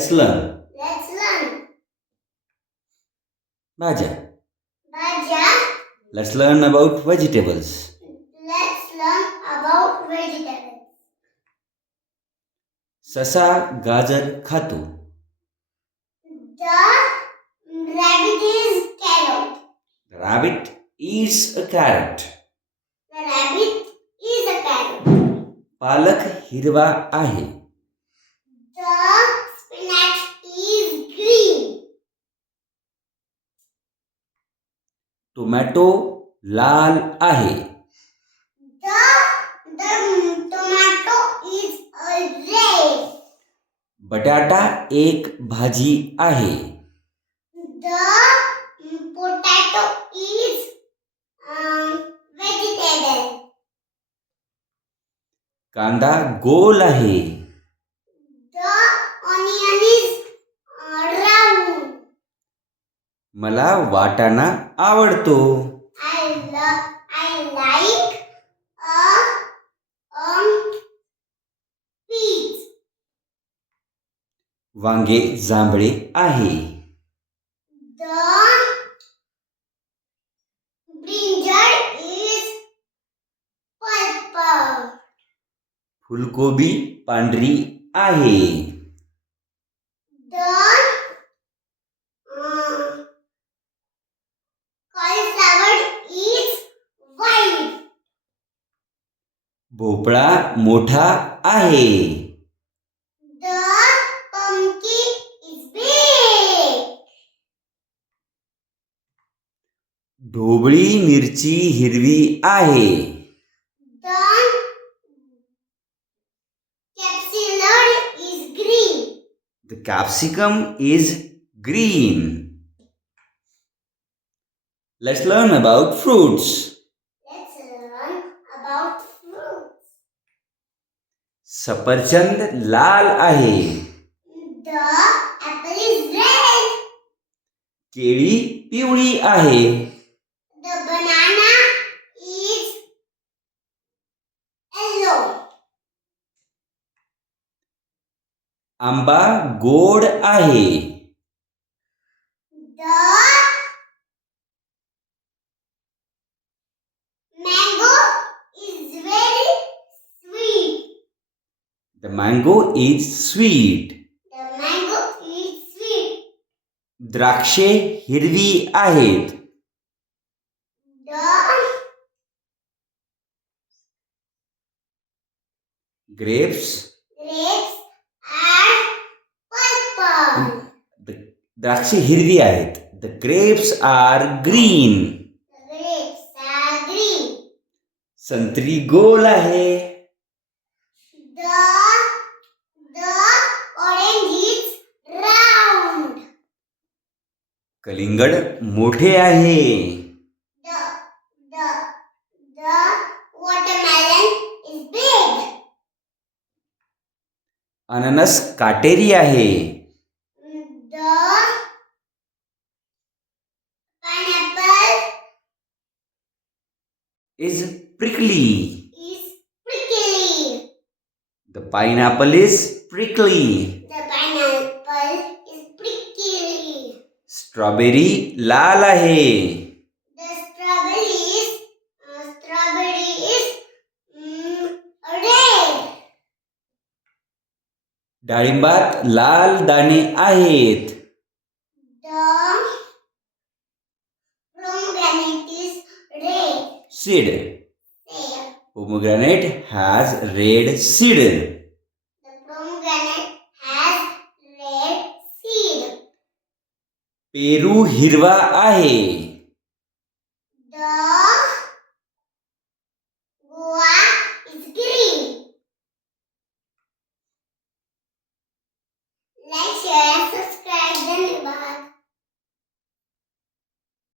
Let's learn. Let's learn. भाज्या. Bhaja. Let's learn about vegetables. Let's learn about vegetables. ससा गाजर खातो. The rabbit is carrot. The rabbit eats a carrot. The rabbit is a carrot. पालक हिरवा आहे. The spinach is green. Tomato लाल आहे. The tomato is a red. बटाटा एक भाजी आहे. The potato is vegetable. कांदा गोल आहे. The onion is round. मला वाटाणा आवडतो. I like peas. वांगे जांभळे आहे. The brinjal is purple. फुलकोबी पांढरी आहे. The cauliflower is white. भोपळा मोठा आहे. The pumpkin is big. ढोबळी मिरची हिरवी आहे. The capsicum is green. The capsicum is green. Let's learn about fruits. Let's learn about fruits. सफरचंद लाल आहे. The apple is red. केळी पिवळी आहे. The banana is yellow. आंबा गोड आहे. The mango is very sweet. The mango is sweet. The mango is sweet. द्राक्षे हिरवी आहेत. The Grapes are purple. द्राक्षे हिरवी आहेत. The grapes are green. The grapes are green. संत्री गोल आहे. The orange is round. कलिंगड मोठे आहे. The watermelon is big. अननस काटेरी आहे. The pineapple Is prickly. is prickly. The pineapple is prickly. The pineapple is prickly. Strawberry लाल आहे. The strawberry is red. डाळिंबात लाल दाणे आहेत. The pomegranate is red. Seed. Pomegranate has red seed. The pomegranate has red seed. Peru हिरवा आहे. The guava